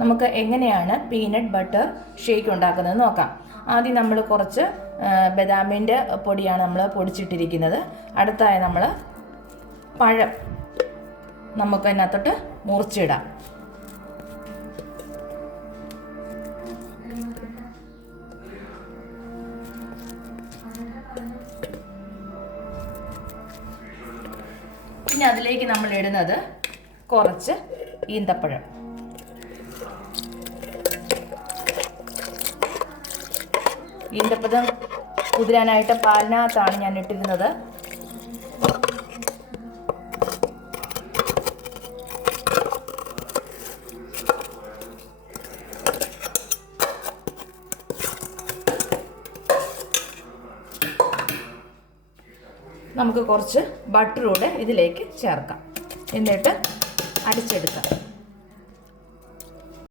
നമുക്ക് എങ്ങനെയാണ് peanut butter shake ഉണ്ടാക്കുന്നത് നോക്കാം. ആദ്യം നമ്മൾ കുറച്ച് ബദാമിൻ്റെ പൊടിയാണ് നമ്മൾ പൊടിച്ചിട്ടിരിക്കുന്നത്. അടുത്തായി നമ്മൾ പഴം നമുക്ക് അതിനകത്തോട്ട് മുറിച്ചിടാം. പിന്നെ അതിലേക്ക് നമ്മൾ ഇടുന്നത് കുറച്ച് ഈന്തപ്പഴം. ഈന്തപ്പഴം കുതിരാനായിട്ട് പാലിനകത്താണ് ഞാൻ ഇട്ടിരുന്നത്. നമുക്ക് കുറച്ച് ബട്ടർ കൂടെ ഇതിലേക്ക് ചേർക്കാം. എന്നിട്ട് അടിച്ചെടുക്കാം.